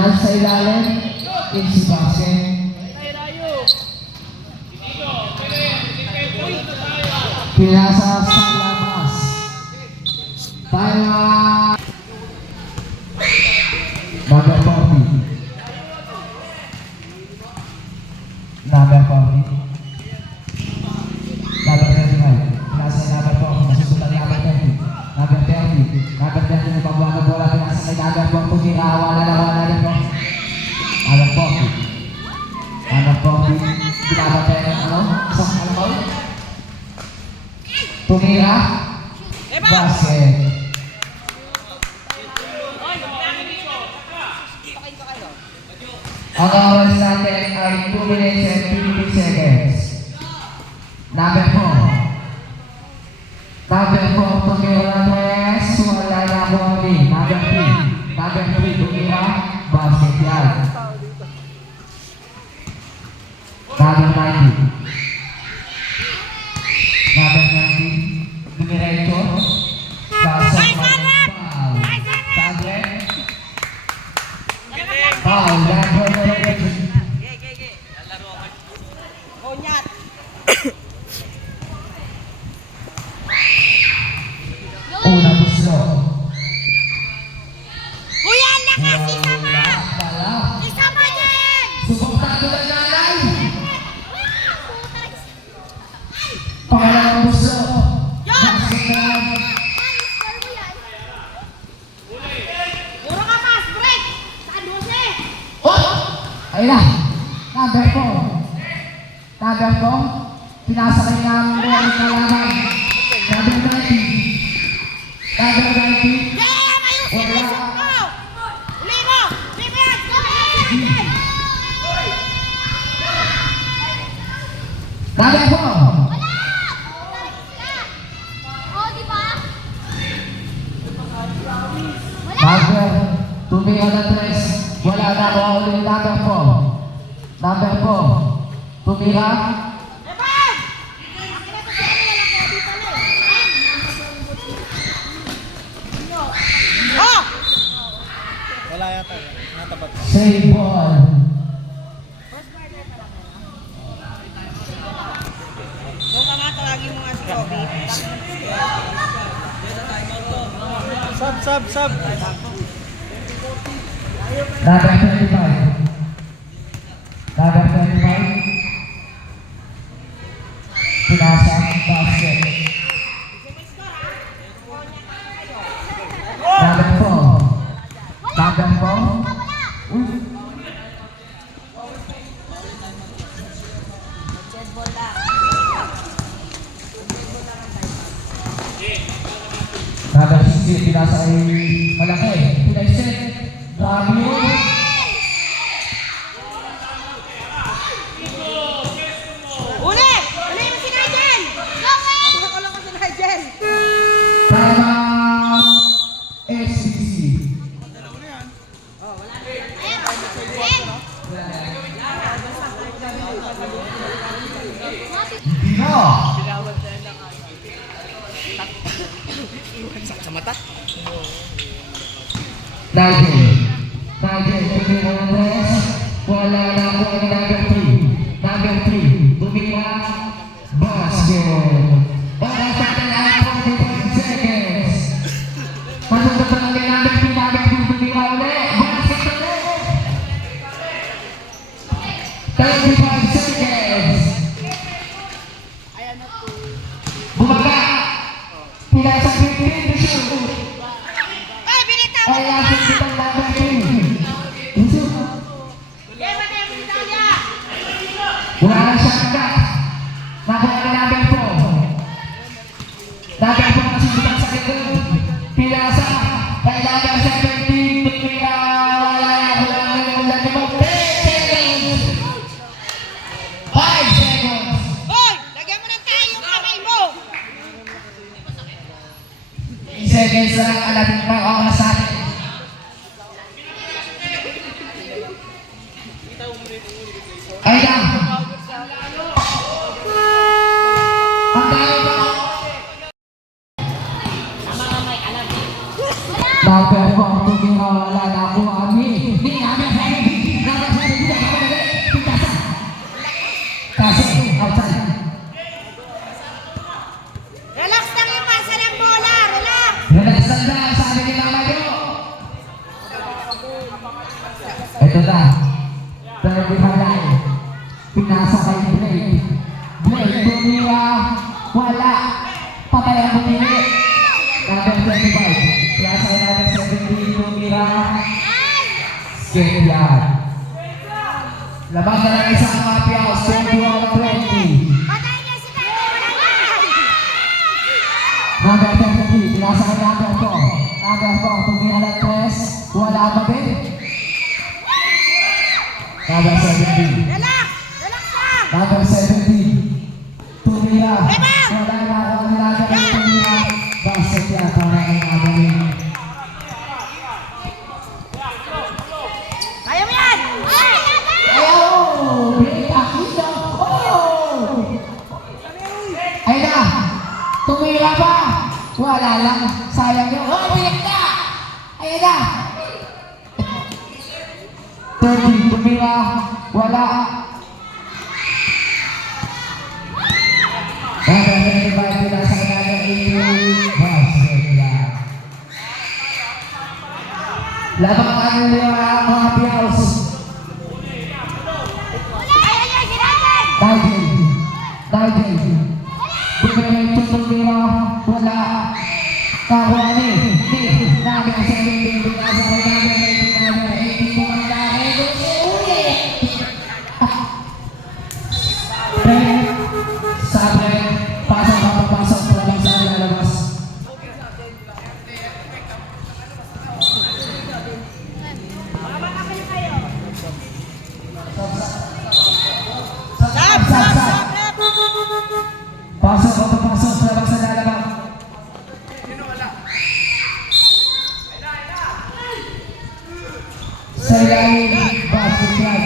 Pinasa sa ilalim. Easy passing. Pinasa sa labas. Tayo. Number 40. Number 40. Number 35. Pinasa number 40. Nasusunod number 30. Number 30. Number 30 na pagbuha ng bola. Pinasa kay number 40. Wala na po. Number 40. Number 40. Pinabagay ng ano? Isang alcohol. Tumira. Basket. Ang oras natin ay 2 minutes and 50 seconds. Number 4. Number 4, tumira Andres. Wala na ako ni. Number 3. Number 3, tumira. Basket yan. Number 90. Number 90. Dumiretso. Pasok pa ng foul. Tagre. Foul. Una buslo. Kuya, lakas isama! Isama din! Subukan ko lang nanay. Pangalawang buslo. Muro ka pas, break! Saan mo siya? Ayun na. Number 4. Number 4. Pinasa kayo ng Rory Kalaman. Number 90. Number 90. Yeah! Ayusin mo! Shoot mo! Uli mo! Uli mo yan! Number 4. Wala! Oo, di ba? Number 2 million at 3. Wala na ako ulit. Number 4. Number 4. Tumira. Evan! Akin na to siya, wala ko dito na eh. Oh! Wala yata. Natapat. Save ball. Doon ka nga, tawagin mo nga si Kobe. Sub. Number 25. Number 25. Pinasa. Basket. Number 4. Number 4. Number 16. Pinasa ay malaki. Pinaisit. Grabe yun. Uli! Uli mo si Nigel! Nakulong ko si Nigel! Time out. SBC. Hindi na. Sa mata? Nigel, tumira ng tres. Wala na po ang number 3. Number 3, tumira. Basket. Oras natin ay 45 seconds. Masusunod pa lang kay number 3. Number 3, tumira ulit. Basket ulit. 35 seconds. Bumaga. Pinasa 15 to shoot. Ay, binitaw mo Ay, na! asin kitang number 3. Evan, binitaw niya! Wala na siyang cut. Nakuha na number 4. Number 4 kasi butang sa likod. Pinasa. Kay number 17. Tumira. Wala na yung ulan mo. 10 seconds. 5 seconds. Hoy! Lagyan mo ng tayo yung kamay mo! 8 seconds na lang. Alam mo ang oras natin. Ay lang. Ang dami ba? Number 4, tumira, wala na ako, Ami. Ni Ami, Ito na. Third halay. Pinasa kay Blake. Blake, tumira. Wala. Patay ang bumili. Number 25. Pinasa kay number 17. Tumira. Skate yan. Labas na lang isang mafia. 21-20. Patay niya si Tati! Wala na! Number 33. Pinasa kay number 4. Number 4. Tumira ng 3. Wala pa din. Number 17. Relax! Relax lang! Number 17. Tumira. Rebang! Wala na ako nilagay ng tumira. Basket yan para kay Madeline. Kaya mo yan! Ay! Ayaw! Break Aquino! Oh! Ay na! Tumira ba? Wala lang. Sayang yun. Oh, biyak na! Ayan na! 30. Tumira. Wala. Number 25. Pinasa ka na ng 18. Basket yan. Labang ano nila mga piyaws. Ay, ay, ay! Sinatin! Dahil. Bigay ng tutong nila. Wala. Kawani. Number 17. Pinasa ka na ng 18. Kumanda. Sabi, pasok ka papasok pa lang sa lalabas. Sab! Sab! Sab! Pasok ka papasok pa lang sa lalabas. Sa ilalim, basket yan.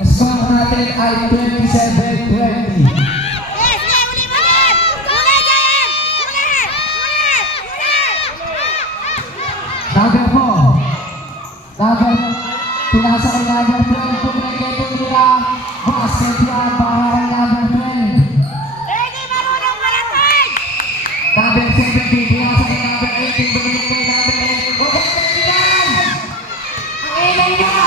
Ang score natin ay 27-20. Yes! Yes! Uli mo yan! Uli, Giant! Uli! Uli! Number 4. Pinasa kay number 12. Tumigay nila. Basket yan para kay number 12. Ready, marunong malatin! Number 17. Pinasa kay number 18. Bumalik kay number 8. Huwag kang tingnan! Ang ingay niya!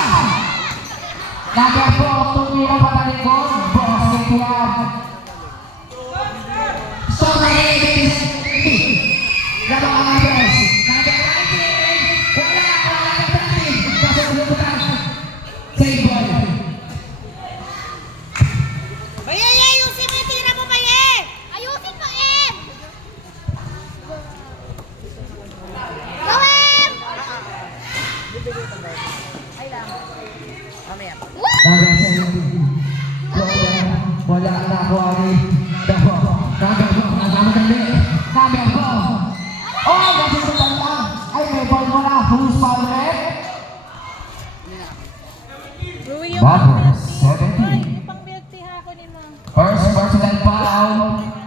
Number 4. Tumira pa na likod. Basket yan. So, nag-iigay sa 17. Labang ang numbers. Number 19. Wala ng 13. Kasi lumutan. Save ball. Baye, ayusin mo yung tira mo, Baye! Ayusin mo, Em! Go, Em! Ay lang. Mamaya. Number 17. Wala na ako ani. Number 4. Number 4. Oh, nasusutan lang. Ay, may ball mo na. Who's foul red? Barbers, 17. First personal foul.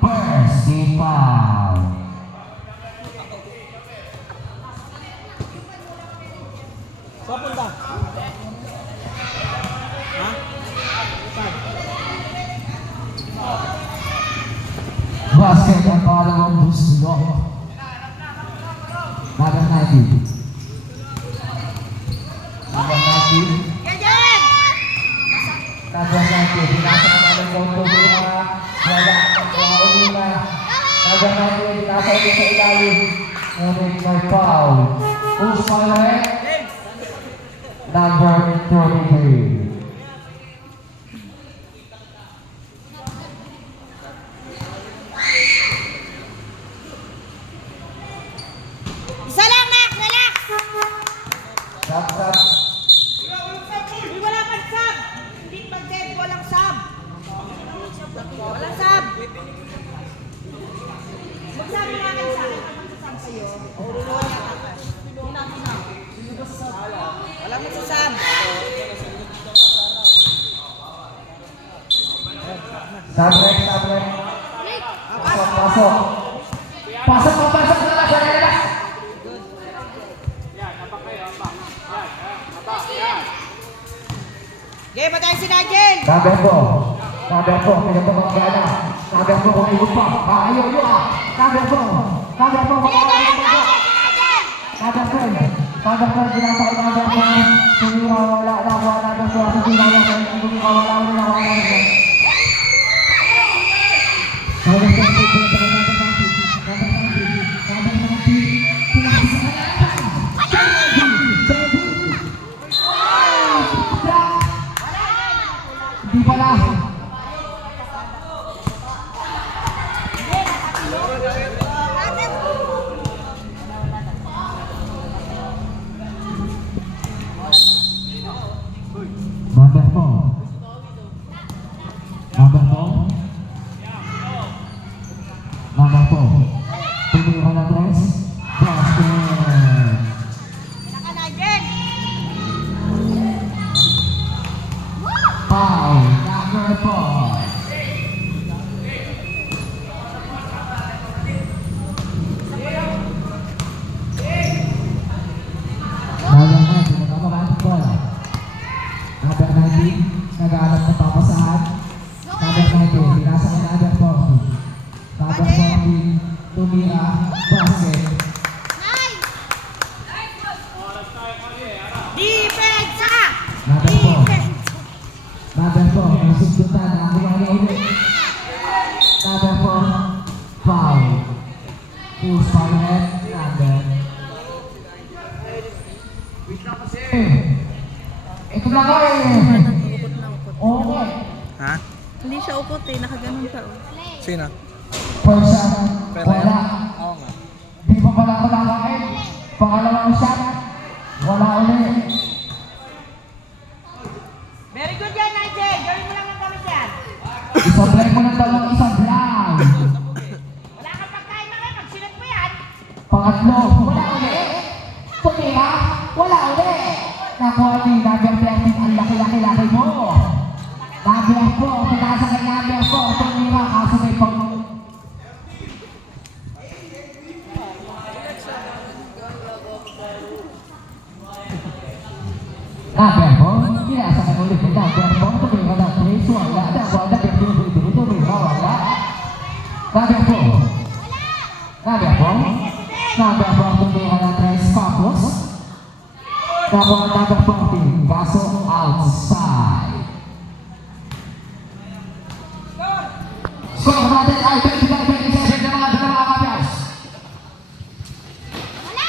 Percy foul. Saan punta? Ha? Basket ang pangalawang Buslo. Number 19. Number 19. Yan, yan! Number 19. Pinasa ka ng Konto Bula. Wala ang Paulina. Number 19. Pinasa ito sa ilalim. Ngunit may foul. Who's foul red? Number 23. Isa lang, Nak! Relax! Sub. Uy, wala kang sub! Hindi pag-dead, walang sub! Walang sub! Magsabi namin sa akin kung magsasab sa'yo. Walang magsasab. Sabrek. Pasok. Pasok na lang sa lalabas. Okay, patay si Nigel! Number 4, pinatawag ka na. Number 4, umikot pa. Ayaw. Number 4, Sige, Nigel! Si Nigel! Number 12. Number 12, binasa ko number 12. Tumira, wala, nakuha number 12. Tumira, wala, nakuha number 12. Number 12, binasa ko number 12. Di pala. Number 4. Number 4. Number 4. Tumira na 3. Basket. Pinaka Nigel. Foul. Number 4. Number 19, nagkakabahan bola. Number 19, nag-aalap na papasahan. Number 19, binasa ni number 40. Number 40, tumira, basket. Depensa! Number 4. Defense! Number 4, nasundutan ang kumali ulit. Number 4, foul. Who's foul head? Number. Ito na ko eh. Okay. Ha? Hindi siya ukot eh, nakaganon ka oh. Sino? First shot, wala. Oo nga. Di pa pala ako nakakain. Pangalawang shot, wala ulit. Very good yan, Nigel. Gawin mo lang ang gamit yan. Isang play mo ng dalawang isang blind. Wala kang pagkain na kayo. Pag sinag mo yan. Pangatlo, wala ulit. Tumira, wala ulit. Nakuha ni number 13, ang laki-laki-laki mo. Number 4, pinasa kay number 4, tumira, kaso may pang... Number 4, pinasa kay ulit kay number 4, tumira na 3, wala. Nakuha na 13, tumira, wala. Number 4. Number 4. Number 4, tumira na 3, focus. Nakuha number 14, kaso outside. Score natin ay 25-27 na mga dalawang kapyas.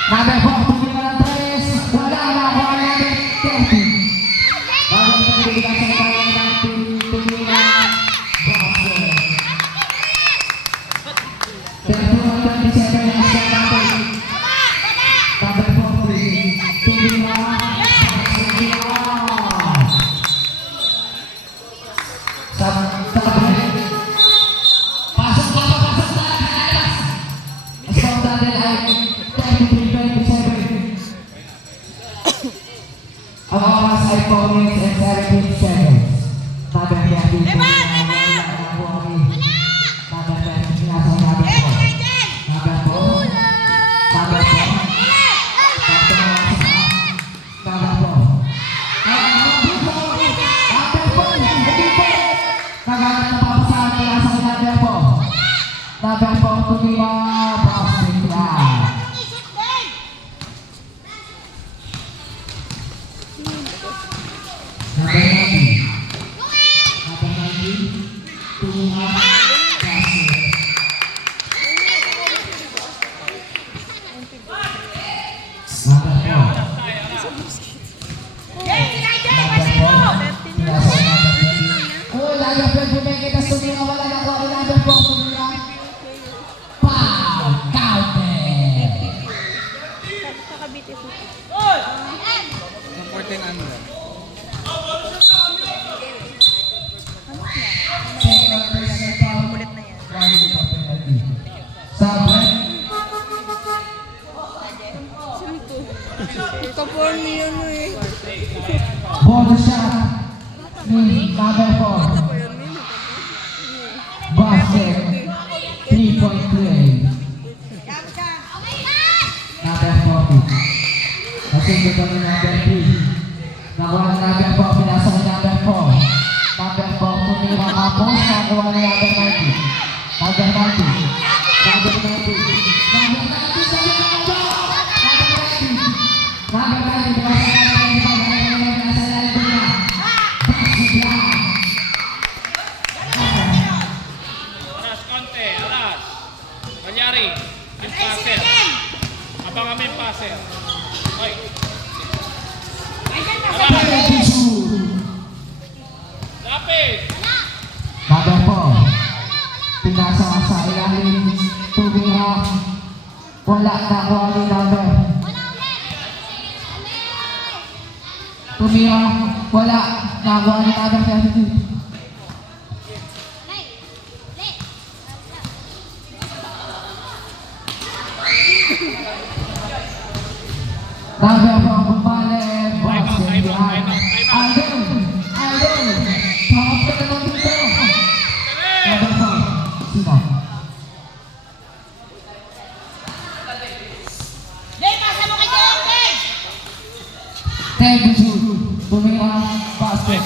Number 4, tumira ng 3, wala na ako ang number 30. Bagong pagbibigan sa kanyang natin, tumira, basket. 31-27 na score natin. Number 40, tumira, basket. Ang oras ay 4 minutes and 17 seconds. Number 30. Number 30. Sinasa ng number 4. Number 4. Number 4. Number 4. Nagamit na papasahan sinasa ng number 4. Number 4 tumira, basket lang. Number 90. Number 90. Tumira, basket. Number 4. Yes, Nigel! Number 4. Sinasa ng number 30. Oh, lagi ang pwede kita tumira, wala na ko ang number 4 tumira. Foul! Counted! Kakabitis mo. Yung 14 under. Kulit na yan. Sabre. Kaporn niyo ano eh. Bonus shot ni number 4. Ako yun, may Basket. 3-point play. Number 40. Nasunod ko ni number 3. Nakuha ni number 4. Pinasa ni number 4. Number 4. Tumira kapos. Nakuha ni number 90. Number 90. Number 90. Number 90. Number 90. Number 20, bukas sa number 25, nasa lalim ko na. Basket lang. Alas, konti. Alas. Kanyari. Yung passer. Abang kami yung passer. Oy. Alas. Lapit. Number 4. Pinasa sa ilalim. Tumira. Wala na kuha ni number. Tumira. Wala na kuha ni number 32. Number 4 bumalik. Basket behind. Alden. Alden. Pakap ka naman dito. Number 4. Sino? Thank you. Tumira. Basket.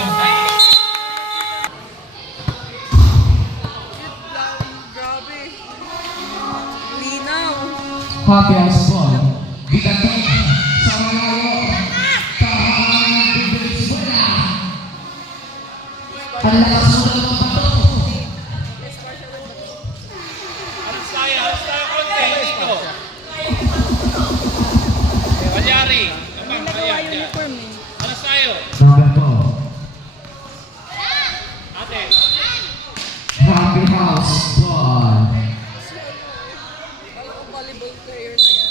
Grabe. Linaw. Happy as ball. Bigatong sa malayo. Tahanan ng bibig bola. Ang lakas mo na mga pato. Alas tayo konti. Dito. Kanyari. Abang, Nagawa ayan. Yan. uniform eh. Alas tayo. Number 4. Ate. Happy house ball. Alam ko volleyball player na yan.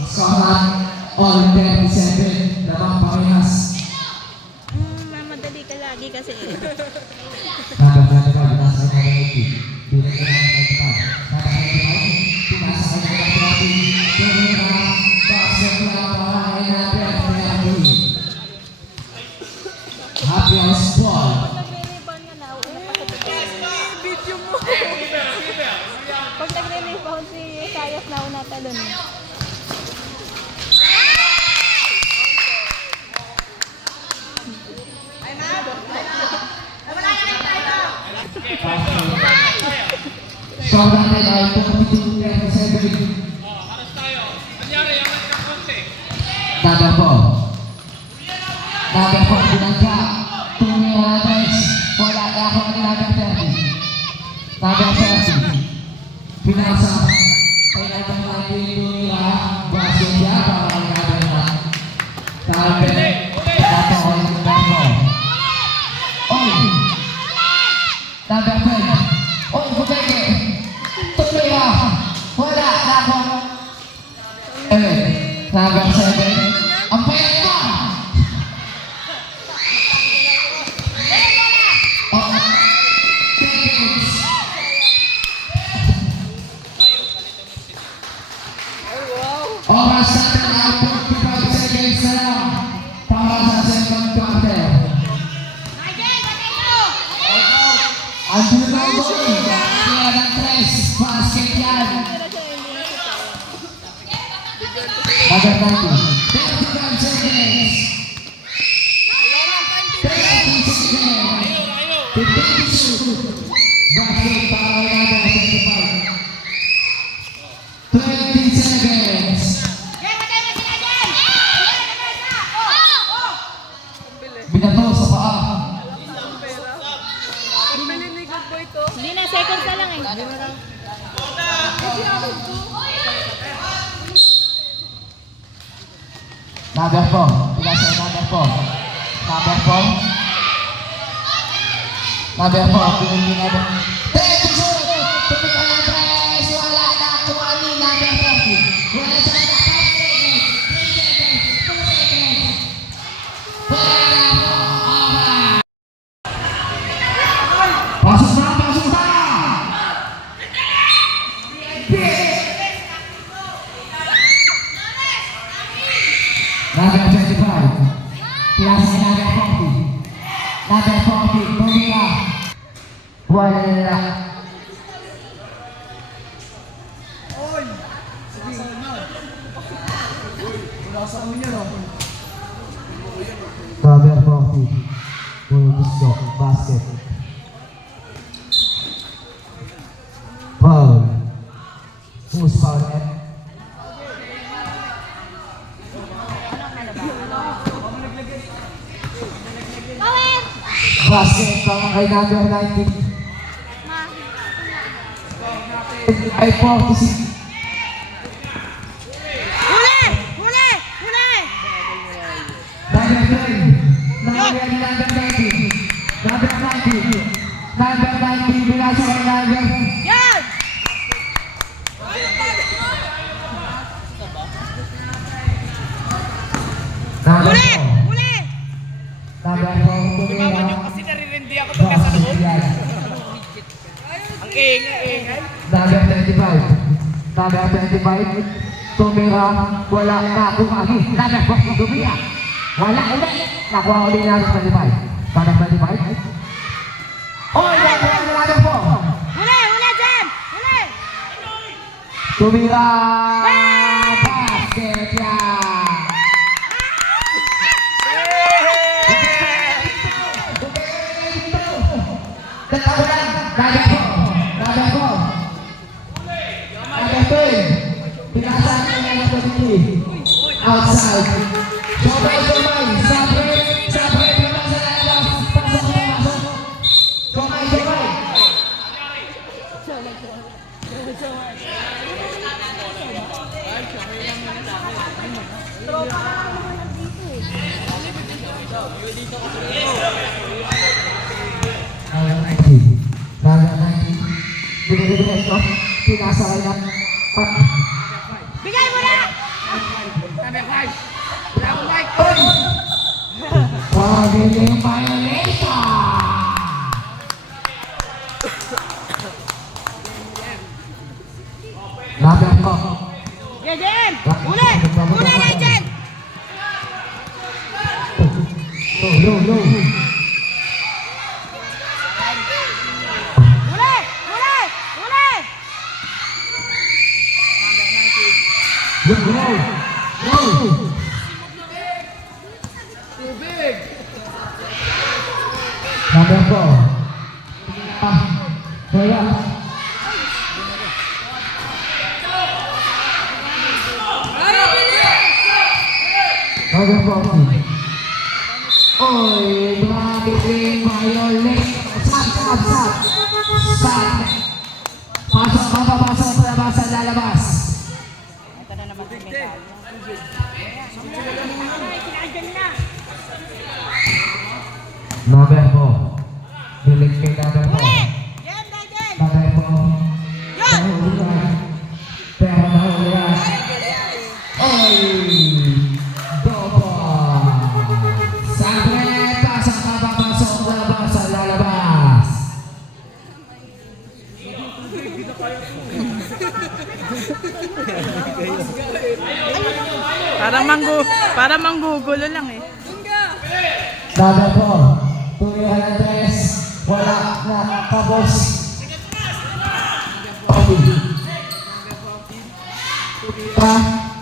Maskahan all 37. Lamang parehas. Mamadali ka lagi kasi eh. Number 25. Pinasa ka ng 80. Pinasa ka ng 25. Number 25. Pinasa ka ng 30. Tumira. Basket lang para kay number 30. Happy house ball. Nagre-rebound nga na, una pa sa totoo. Video mo. Pag nagre-rebound si Sayas na una talon. Score natin ay 42-37. Alas tayo. Kanyari, angat ka konti. Number 4. Number 4, binangga. Tumira na tres. Wala na ako ng number 30. Number 30. Pinasa. Kaya naman natin tumira. Basket niya para kay number 1. Number. Dato ko yung number 4. Oy! Number 10. Oy, buteke! Tumira! Wala na ako. Number 7. Ang payat ka! Oh, seconds. Oras natin ang 45 seconds na lang para sa second quarter. Ang dulo mo, kaya ng tres, basket yan. Number 90. 35 seconds. 30 seconds. 52. Basket para kay number 25. 20 seconds. Binato sa paa. Ang bili ni Good Boy to. Hindi na, seconds na lang eh. Number 4. Pila sa number 4. Number 4. Number 4. Pinili number 10. Tumira ng tres. Wala na. Tuwali number 30. Wala sa na. 5 seconds. 3 seconds. 2 seconds. Wala na po. Alright. Pasok na. Pasok na. Number 25. Pila sa number 40. Number 40. Tumira. Wala. Number 40. Gusto. Basket. Foul. Who's foul net? Basket para kay number 19. Ay 46. Huli! Huli! Huli! Number 10. Number 19. Number 19. Number 19. Binasa kay number. Yan! Number Huli! 4. Huli! Number 4. Tumira. Kasi naririndi ako pagka sa loob. Yan. Ang ingay. Number 25. Number 25. Tumira. Wala na kumagi. Number 4. Tumira. Wala ulit. Nakuha ulit number 25. Number 25. Oh, yan. Number 4. Huli! Huli, Jen! Huli! Tumira. Basket yan. Number 4. Number 10. Pinasa niya ng 23. Outside. Sobay. Sabre. Pinasa na lang. Pasok. Sobay. Number 19. Binigay ito. Pinasa kay ng Bigay mo na! Pagiging violation! Number 4. Yan, Jen! Huli! Huli na, Jen! Low. Huli! Huli! Huli! Go! Number 4. Kaya. Number 40. Oy, pagiging violation! Stop! Pasok, labas, lalabas. Ito na naman kami tayo. Sinadyan na! Number 4. Bilik kay number 4. Huli! Yan, Jen! Number 4. Yan! Pero nahulihan. Oy! Dobo! Sabre! Pasok, labas, lalabas. Parang manggugulo lang eh. Number 4. Tumihan ng 3. Wala na. Tapos.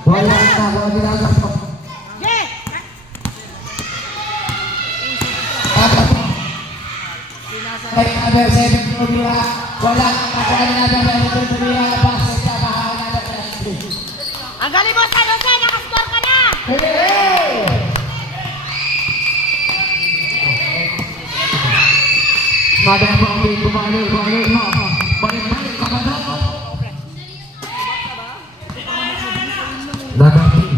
Wala na. Wala ginagawa. Jen! Kay number 7 tumira. Wala. Nakuha na number 7 tumira. Pasok na. Bahala na number 3. Ang galing mo, San Jose! Nakascore ka na! Hey! Number 4. Bumalik mo. Balik ka ba na? Number 3.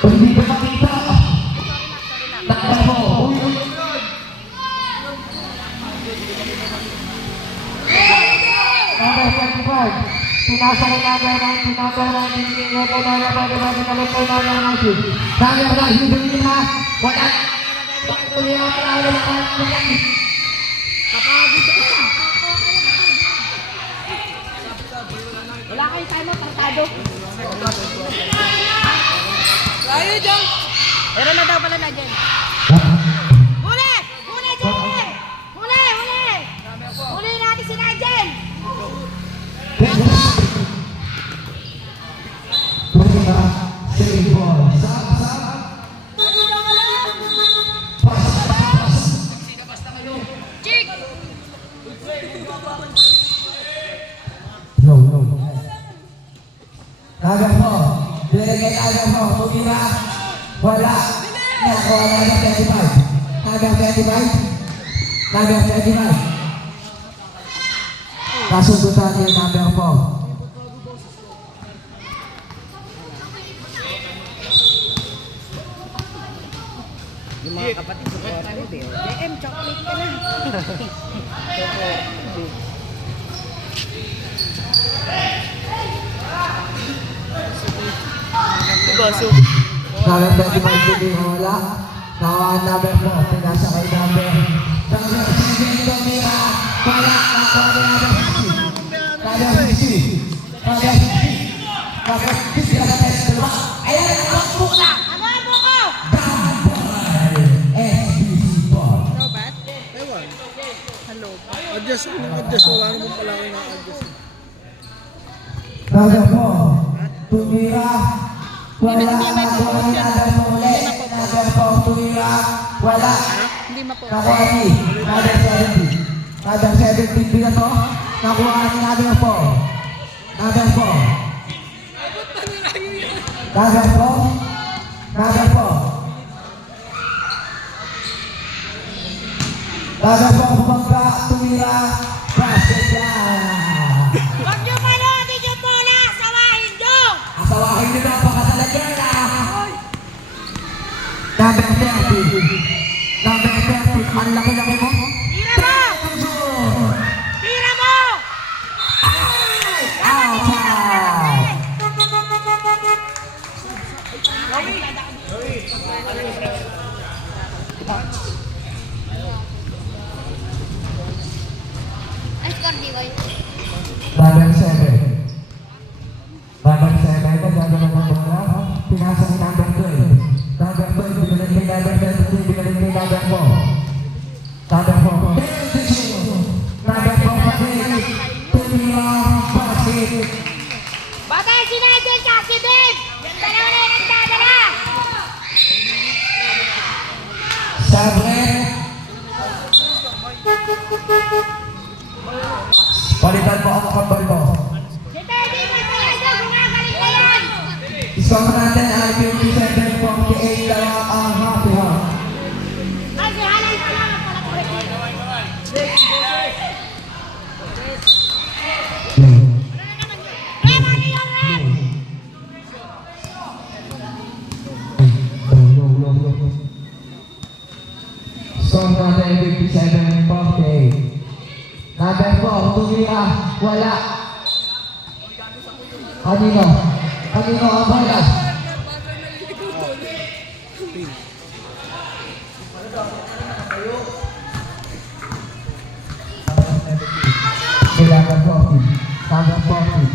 Hindi ka makita. Number 4. Number 25. Pinasa kay number 19. Number 19. Number 19. Wala. Wala kayong time mo, tartado. Tayo dyan! Meron na daw pala na, Jen. Huli! Huli, Jen! Huli! Huli natin si Nigel! Chick! Number 4. kay number 4. Tumira. Wala. Nakuha number 25. Number 25. Number 25. Kasundutan yung number 4. Yung mga kapatid ko po ano ba? DM, chocolate ka na. Number 25 hindi wala. Nakuha number 4. Pinasa kay number 7. Tumira. Wala. Nakuha number 50. Number 50. Number 50. Number 50. Ayan, ang book na. Ano ang buko? Lobat? Ewan. Hello. Adjust ko ng adjust. Wala naman pala akong na-adjust. Number 4. Tumira. Wala. Nakuha ni number 4 ulit. Number 4. Tumira. Wala. Hindi mapo. Nakuha ni number 70. Number 70 bila to. Nakuha ni number 4. Number 4. Number 4. Number 4. Number 4 bumangga. Tumira. Basket lang. Huwag niyo manoodin yung bola! Sawahin niyo! Asawahin nyo na pagkatalagyan na. Number 30. Number 30. Ang laki-laki mo. Tira mo! Tira mo! Outside. Ay, score di ko. Number 7. Number 7 ito gagawin ng bola. Pinasa ni number 12. Number 12 binalit kay number 33. Binalit kay number 4. Number 4. Number 4 pati. Tumira. Basket. Batay si Nigel at si Dave! Yung dalawa na yung nagdadala! Sabre. Palitan mo ang kapal mo. Si Teddy, may talaga gumagaling na yan! Isang natin ay 57-48 lang ang happy half. Ay, si Halay pa lang ang Tama niyo yan! Song natin 57-48. Number 4, tumira, wala. Kanino? Kanino ang bola? Number 40. Number 40.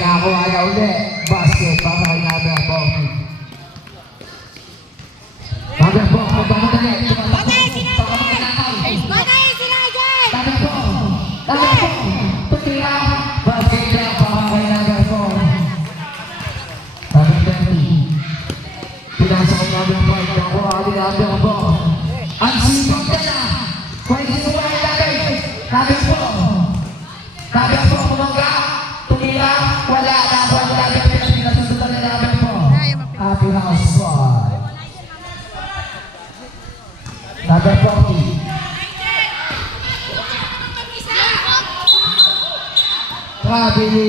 Nakakuha na ulit. Basket para kay number 40. Number 4, magmamadali. Batay si Nigel! Batay si Nigel! Number 4. Number 4. Tumira. Basket lang para kay number 4. Number 30. Pinasa kay number 5. Nakuha ni number 4. Ang sipag ka na. Pwede sinuwa yung number 4. Number 4 kumangga. Tumira. Wala. Nakuha ni number 5. Pinasusunod ni number 4. Happy house squad. Number 40. Grabe ni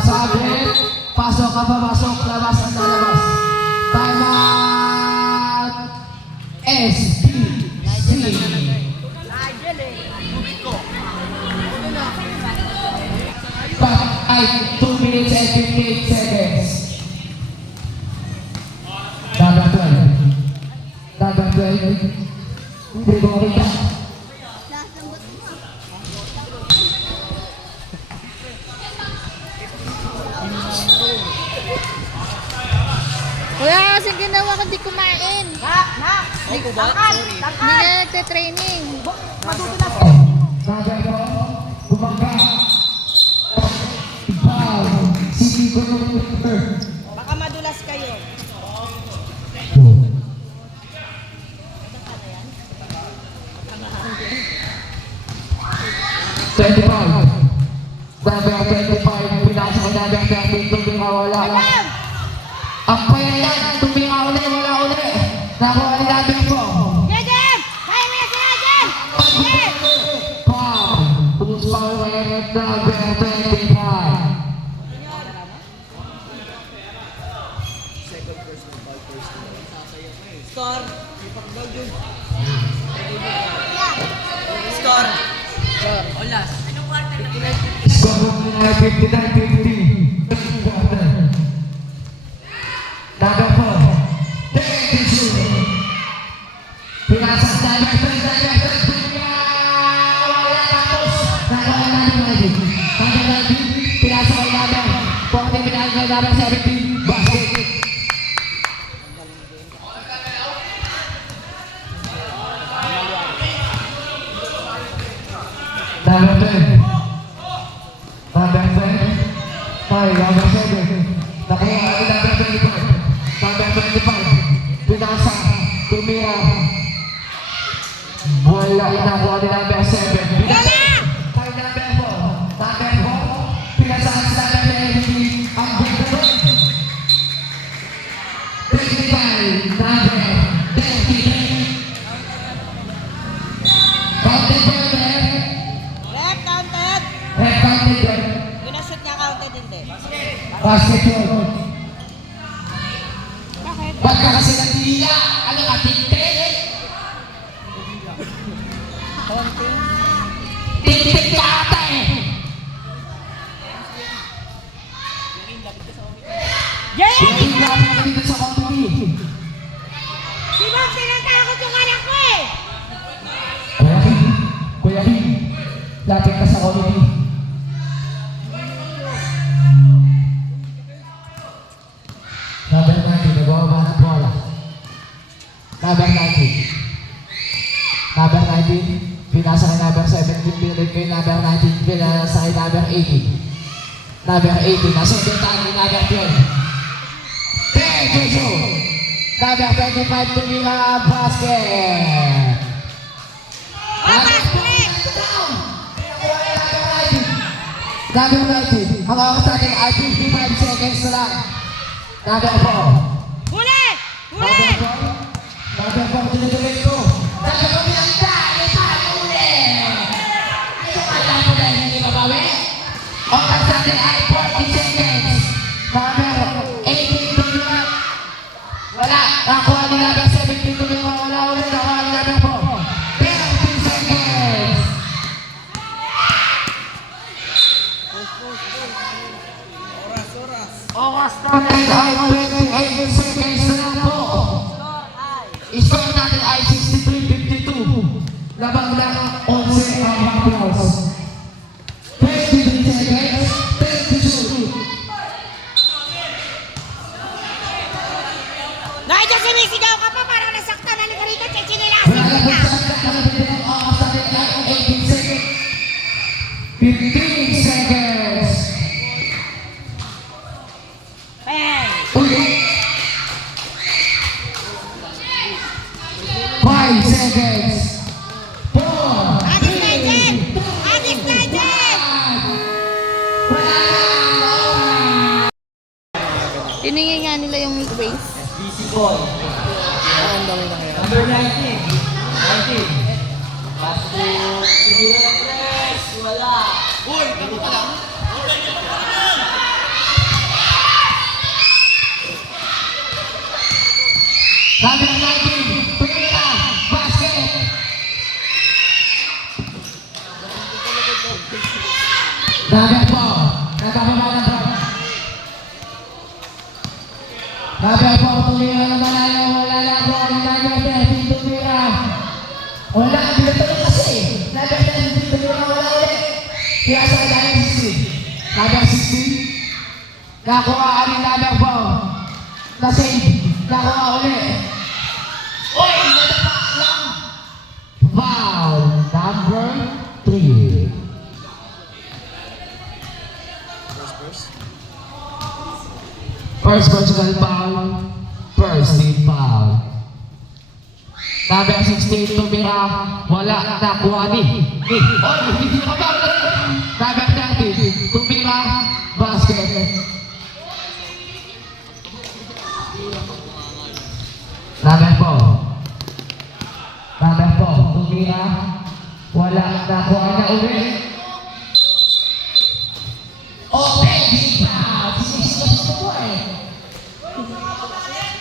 Sabi. Pasok ka pa, pasok. Labas ang lalabas. Time out. SPC. Back ay 2 minutes and 58 seconds. Number 12. Number 12. Hindi ko makita. Wala kasi ginawa ko di kumain. Angkat! Hindi Angkat! na nagte-training. Matutulas! Number 4. Bumangga. Ibaw. Sige ko nung Baka madulas kayo. Number 25, pinasa ko number 30, Score ay 59-50. Number 4. Pinasas number 3. Wala tapos. Nakuha natin lagi. Number 19. Pinasas kay number 40. Pinasas kay number 17. Basket. Number 10. Number 10. Ay, number 7. Nakuha natin number 25. Number 25. Pinasa. Tumira. Wala nakuha ni number 7. Wala! Kay number 4. Number 4. Pinasa sa number 11. Ang ganda. 25. Number 33. Counted ba yun, eh? Rep, counted. Counted ba? Pinashoot niya, counted hindi. Basket yun. Bakit? Ba't ka kasi nandila? Ano ka, tintik? Counting. Tintik ka ata eh! Jay! Hindi namin ka dito sa company. Si Bob, tinatakot yung anak ko eh! Kuya Kim, lapit ka sa committee. Number 90, nagawa ba ng bola? Number 90. Number 19, pinasa kay number 17, pinag kay number 19, pinasa kay number 18. Number 18, nasundutan ni number 12. Number 25, tumira basket. Opas, break! Number 19, ang oras natin ay 55 seconds na lang. Number 4. Huli! Huli! Number 4, tinutuloy ko. Number 4, pinagdaan, ipag-uli! Ano kaya mo dahil hindi mabawi? Oras natin ay 40 seconds. Number 18, tumira. Wala, nakuha ni number 17, tumira. Wala ulit, nakuha ni number 4. 30 seconds. Oras natin ay 28 seconds na lang po. Score natin ay 63-52. Labang lang 11 ang backgrounds. 23 seconds, 32. Nandiyan sumisigaw ka pa, parang nasaktan na ni Karika, Wala chinilasin na po kita. sa atin ang oras natin ay 18 seconds. 15 seconds. Bang! Uli. 5 seconds. 4. Atis na dyan! Atis na dyan! Tiningin nga nila yung race. Number 19. 19. Wala. Uy, ano ka lang? Number 19. Pumila. Basket. Number 4. Nagkababa ng drop. Number 4. Tumira na malayo. Wala na po. Number 13. Tumira. Wala. Binatuloy kasi. Number 13. Tumira. Wala ulit. Kaya sa number 16. Number 16. Nakuha kami number 4. Na-save. Nakuha ulit. Uy! Nadapa lang. Foul. Number 3. First personal foul. First team foul. Number 16, tumira. Wala. Nakuha ni. Oy! Hindi ka ba? Number 30, tumira. Basket. Number 4. Number 4, tumira. Wala. Nakuha na ulit. Open team foul. Sinisip ko eh.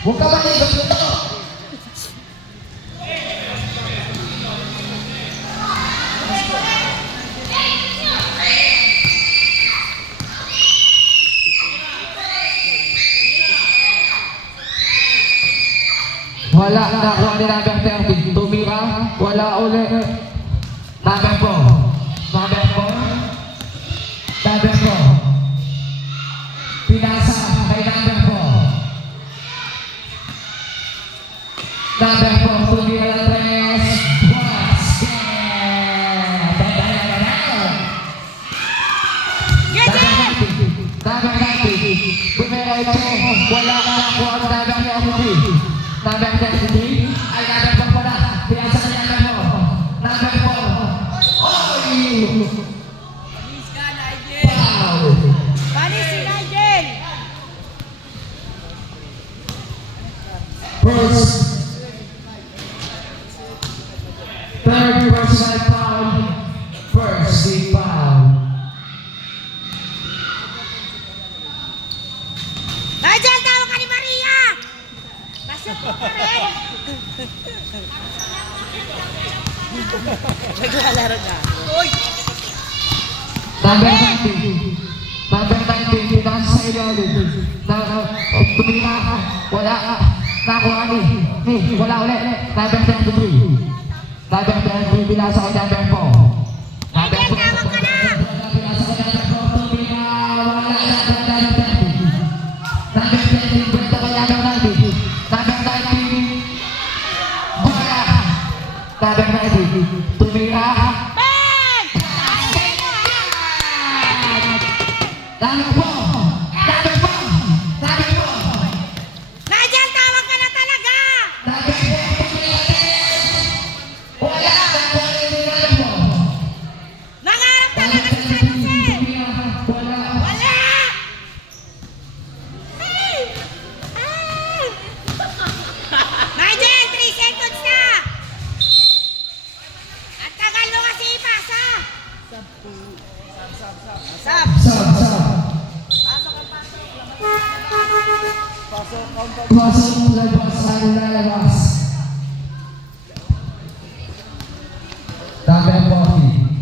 Huwag ka maligot nito. Wala nakuha ni number 30. Tumira. Wala ulit. Number 4. Number 4. Number 4. Pinasa kay number 4. Number 4. Tumira ng 3. Basket! Get it! Number 90. Tumira ito. Wala nakuha ni number 33. Number 33 ay number 4 pala. Pinasa kay number 4. Number 4. Oy! Foul! Panis si Nigel! First, third personal foul, first team foul. Nigel, tawag ka ni Maria! Pasok mo pa rin! Naglalaro na. Uy! Number 90, number 90, pinasa sa ilalim. Tumira ka, wala ka, nakuha ni, wala ulit. Number 33, number 33, pinasa kay number 4. Number Nigel, 4, tawag ka na! pinasa kay number 4, tumira, wala ka, number 30. Number 30, kwento kay number 90. Number 90, wala. Number 90, tumira. Ben! Number 4, number 4, number 4. Nigel, tawag ka na talaga! Number 4, tumira. Wala ka, number 4. Nangarap talaga si San Jose! Wala. Wala! Ay! Ay! Nigel, 3 seconds na! Ang tagal mo kasi ipasa! Sab! Sab. Pasok, labas, ano lalabas? Number 40.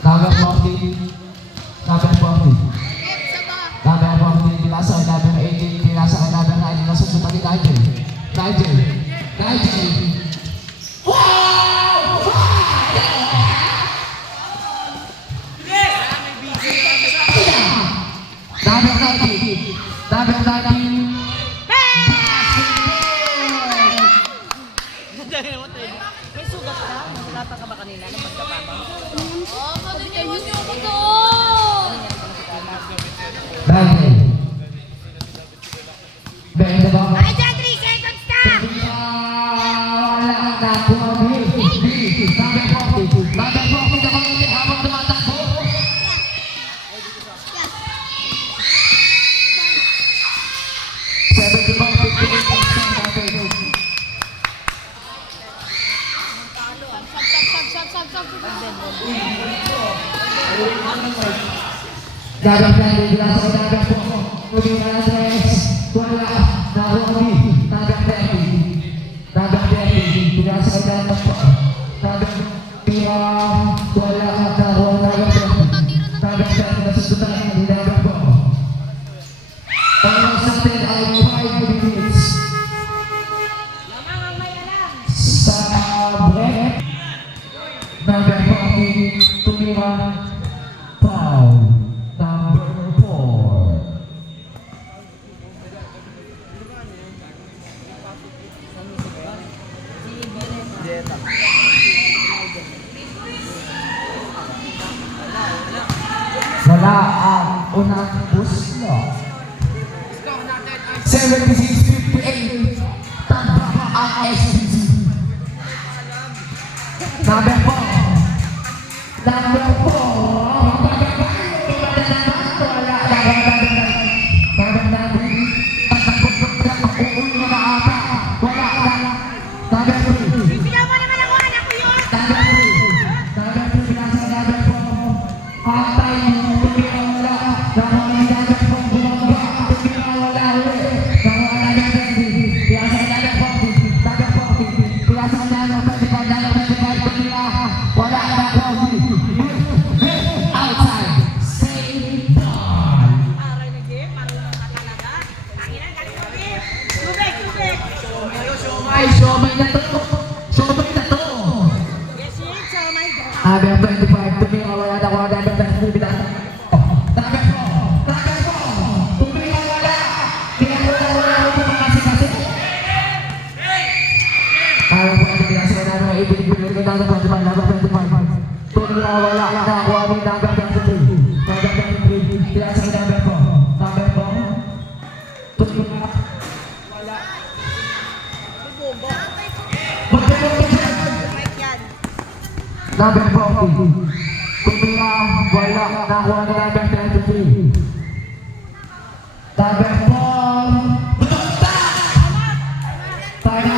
Number 40. Number 40. Number 40, pinasa kay number 18, pinasa kay number 9, nasusunod ni Nigel. Nigel. Wow! Number 90. Number 90. May sugat ka? Nagulata ka ba kanina ng pagkababa? Nigel. Benda ba? Nigel, 3 seconds na! Wala na kumabi. Number 40. Number 40 na mga habang tumatakbo. Number 10, binasa ko number 4. Tumira na 3. Wala. Nakuha ni number 30. Number 30, binasa ko number 4. Number 4. Wala. Nakuha number 30. Number 30, nasusunod ni number 4. Ang sa atin ay 5 minutes. Sa break. Number 40, tumira. Foul. Number 4. Wala ang unang puslo. 76-58. Tanda pa ang SPC. Number 4. Number 4. Bigyan mo naman ako, anak ko yun! Wala na Number 25, tumira wala na kuha. Number 23, bilang. Number 4, tumira wala. Kaya wala ito makasi-kasi. Number 20, bilang sila namin ang ibig-ibig ng number 25, number 25. Tumira wala na kuha ni number 23. Number 23, bilang sila number 4. Number 4, tumira wala. Number 40, tumira wala na kuha ni number 23. Number 4, para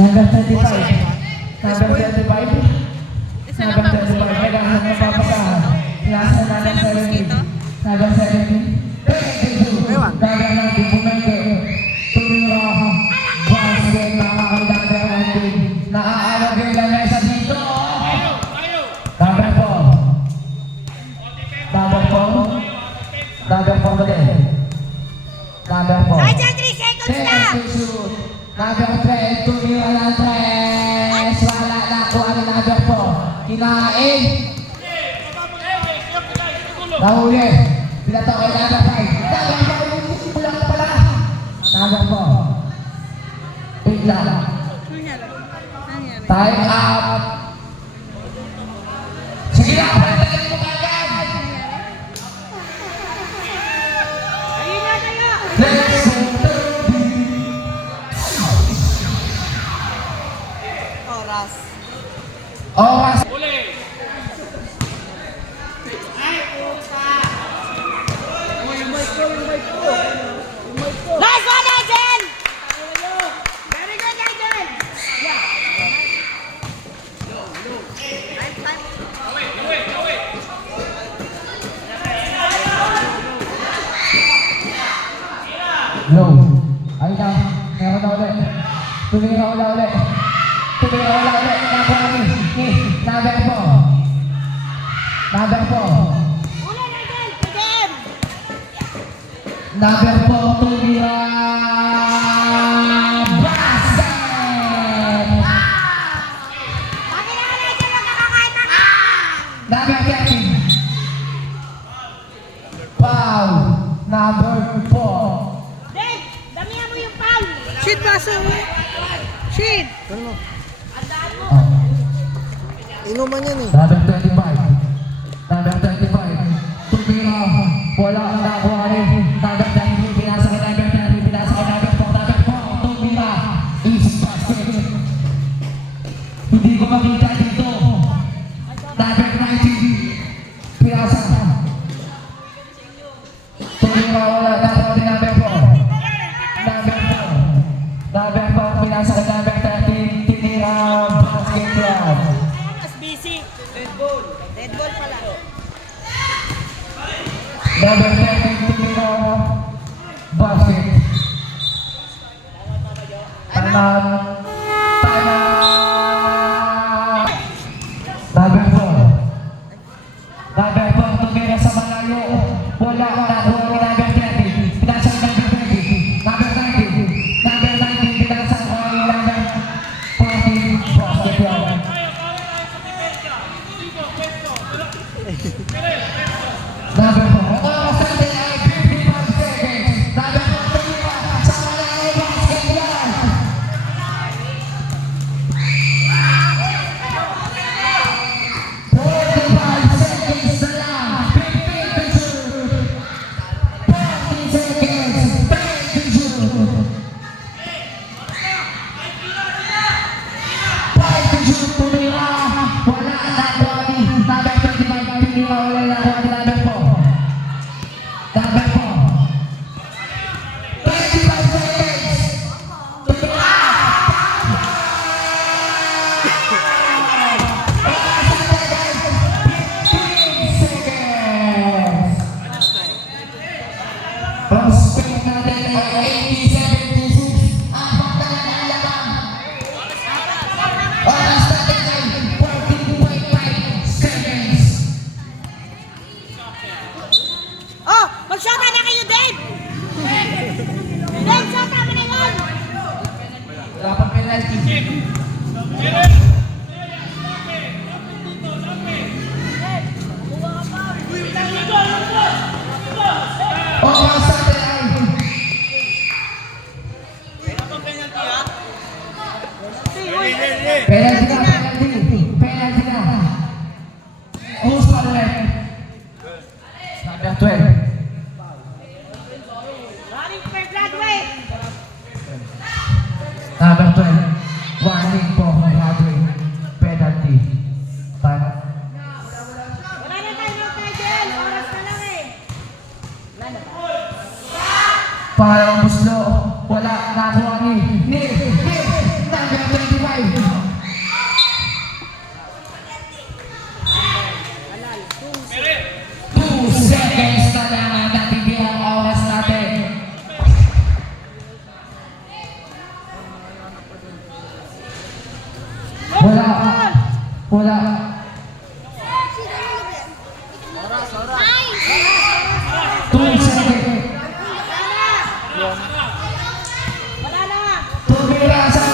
number 35. Number 35. Number 35. Kailangan na papasahan. Nasa number 70. Number 70. Number 90. Bumenge. Tumira. Basket na kakailangan natin. Naaalog yung lamesa dito. Number 4. Number 4. Number 4 ulit. Number 4. Sayang 3 seconds na! Number 3, tumira ng 3. Wala na kuha ni number 4. Kinain. Nahuli. Pinato kay number 5. Number 5, kulang na pala. Number 4. Wait lang. Time up. Sige na, palitan mo kagad. Ayun na kayo! Let's go. Oras. Oras. Uli. Last one, Nigel! Very good, Nigel! Low. Ayun na. Meron na ulit. Tumira ulit. Tumira ulit. Nakuha ni number 4. Number 4. Uli, Nigel! PDM! Number 4, tumira. Basket! Bakit na ka, Nigel? Huwag ka kakain ng Number 13. Foul. Number 4. Dave, damihan mo yung foul! Shit, baso mo. Shit. Ano? Inuman yan eh. Number 25. Number 25. Tumira. Wala ang nakuha ni number 30. Pinasa ka number 30. Pinasa ka number 4. Number 4. Tumira. Is basket. Hindi ko makita dito. Number 19. Pinasa. Tumira. Wala nakuha ni number 4. Number 4. Number 4. Pinasa ka number 30. Tinira. Basket club. Mas busy. Red ball. Red ball pala. Number 13, tumira. Basket. Time out. Time out. Number 4. Number 4, tumira sa malayo. Wala ka na kuha ni number 30. Pinasa ni number 20. Number 19. Number 19, pinasa ko ni number 40. Basket club. Number 4. Oras natin ay 55 seconds. Number 4, tumira sa malayo. Basket club. 45 seconds na lang. 15 to shoot. 40 seconds. 10 to shoot. 5 to shoot. Tumira. Wala na kuha ni number 25. Tumira. Wala na kuha ni number 4. Number 4. 25 seconds. Tumira. Prospect natin ay 80-76. Apat na lang ang laban. Oras natin Oras natin ay penalty na. Who's on the left? Number 12. Running for Broadway. Number 12. Warning po Broadway. Penalty. Time. Wala na tayo ng Jen. Oras na lang eh. Wala na ba? Pangalawang buslo. Wala. Nakuha ni number 25. Mere. 2 seconds na lang ang natitira ang oras natin. Wala. 2 seconds. Wala na. Tumira sa